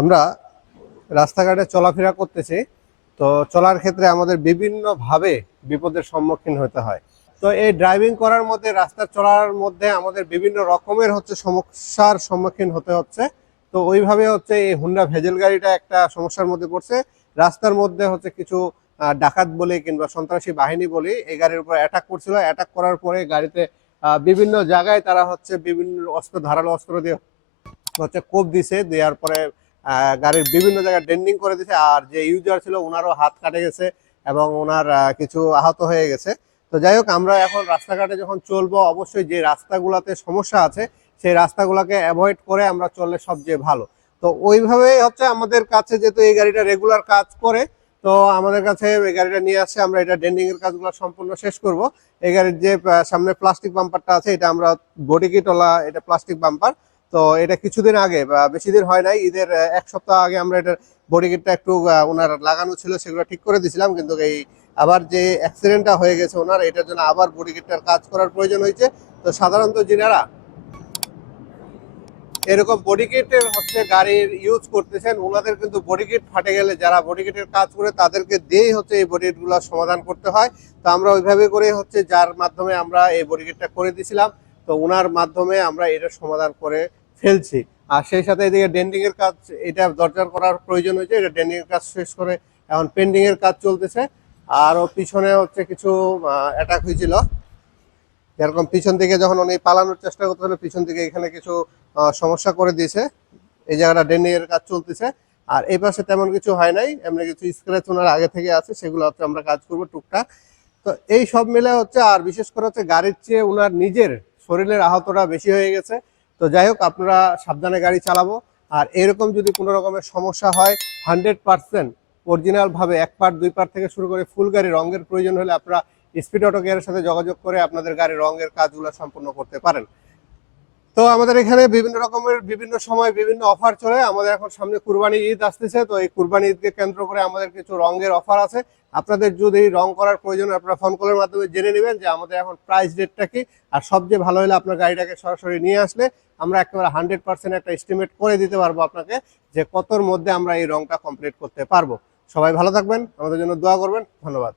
আমরা রাস্তাঘাটে চলাফেরা করতেছি, তো চলার ক্ষেত্রে আমাদের বিভিন্নভাবে বিপদের সম্মুখীন হতে হয়। তো এই ড্রাইভিং করার মধ্যে, রাস্তা চলার মধ্যে আমাদের বিভিন্ন রকমের সমস্যার সম্মুখীন হতে হচ্ছে। তো ওইভাবে এই হুন্ডা ভেজেল গাড়িটা একটা সমস্যার মধ্যে পড়ছে। রাস্তার মধ্যে কিছু ডাকাত বলি কিংবা সন্ত্রাসী বাহিনী বলি এই গাড়ির উপর অ্যাটাক করছিল। অ্যাটাক করার পরে গাড়িতে বিভিন্ন জায়গায় তারা বিভিন্ন ধারালো অস্ত্র দিয়ে কোপ দিছে, দেওয়ার পরে গাড়ির বিভিন্ন জায়গায় ডেন্ডিং করে দিছে। আর যে ইউজার ছিল ওনারও হাত কাটে গেছে এবং ওনার কিছু আহত হয়ে গেছে। তো যাই হোক, আমরা এখন রাস্তাঘাটে যখন চলবো অবশ্যই যে রাস্তাগুলোতে সমস্যা আছে সেই রাস্তাগুলোকে অ্যাভয়েড করে আমরা চললে সবচেয়ে ভালো। তো ওইভাবেই আমাদের কাছে, যেহেতু এই গাড়িটা রেগুলার কাজ করে, তো আমাদের কাছে এই গাড়িটা নিয়ে আসছে। আমরা এটা ডেন্ডিং এর কাজগুলো সম্পূর্ণ শেষ করব। এই গাড়ির যে সামনে প্লাস্টিক বাম্পারটা আছে, এটা আমরা বডি কিটওয়ালা, এটা প্লাস্টিক বাম্পার। তো এটা কিছুদিন আগে, বেশি দিন হয় নাই, ঈদের এক সপ্তাহ আগে আমরা এটার বডি কিটটা একটু ওনার লাগানো ছিল, সেগুলো ঠিক করে দিয়েছিলাম। কিন্তু এই আবার যে অ্যাক্সিডেন্টটা হয়ে গেছে ওনার, এটার জন্য আবার বডি কিটটার কাজ করার প্রয়োজন হয়েছে। তো সাধারণত যিনারা এরকম বডি কিটের গাড়ির ইউজ করতেছেন, ওনাদের কিন্তু বডি কিট ফাটে গেলে যারা বডি কিটের কাজ করে তাদেরকে দিয়েই এই বডি কিটগুলো সমাধান করতে হয়। তো আমরা ওইভাবে করে যার মাধ্যমে আমরা এই বডি কিটটা করে দিয়েছিলাম, তো ওনার মাধ্যমে আমরা এটা সমাধান করে ফেলছি। আর সেই সাথে এদিকে ডেন্ডিং এর কাজ, এটা দরজার করার প্রয়োজন হয়েছে, এটা ডেন্ডিং এর কাজ শেষ করে এখন পেন্ডিং এর কাজ চলতেছে। আরও পিছনে কিছু অ্যাটাক হয়েছিল, যেরকম পিছন থেকে যখন উনি পালানোর চেষ্টা করতেছিল, পিছন থেকে এখানে কিছু সমস্যা করে দিয়েছে। এই জায়গাটা ডেন্ডিং এর কাজ চলতেছে। আর এই পাশে তেমন কিছু হয় নাই, এমনি কিছু স্ক্র্যাচ ওনার আগে থেকে আছে, সেগুলো আমরা কাজ করবো টুকটাক। তো এই সব মিলে আর বিশেষ করে গাড়ির চেয়ে ওনার নিজের শরীরের আহতটা বেশি হয়ে গেছে। তো যাই হোক, আপনারা সাবধানে গাড়ি চালাবো। আর এরকম যদি কোনো রকমের সমস্যা হয়, 100% অরিজিনাল ভাবে 1 পার্ট 2 পার্ট থেকে শুরু করে ফুল গাড়ি রঙের প্রয়োজন হলে আপনারা স্পিড অটো কেয়ারের সাথে যোগাযোগ করে আপনাদের গাড়ির রঙের কাজগুলো সম্পূর্ণ করতে পারেন। তো আমাদের এখানে বিভিন্ন রকমের বিভিন্ন সময় বিভিন্ন অফার চলে। আমাদের এখন সামনে কুরবানি ঈদ আসতেছে, তো এই কুরবানি ঈদকে কেন্দ্র করে আমাদের কিছু রঙের অফার আছে। আপনাদের যদি রং করার প্রয়োজন, আপনারা ফোন কলের মাধ্যমে জেনে নেবেন যে আমাদের এখন প্রাইস রেটটা কি। আর সবচেয়ে ভালো হলে আপনার গাড়িটাকে সরাসরি নিয়ে আসলে আমরা একেবারে 100% একটা এস্টিমেট করে দিতে পারবো আপনাকে, যে কতর মধ্যে আমরা এই রংটা কমপ্লিট করতে পারবো। সবাই ভালো থাকবেন, আমাদের জন্য দোয়া করবেন। ধন্যবাদ।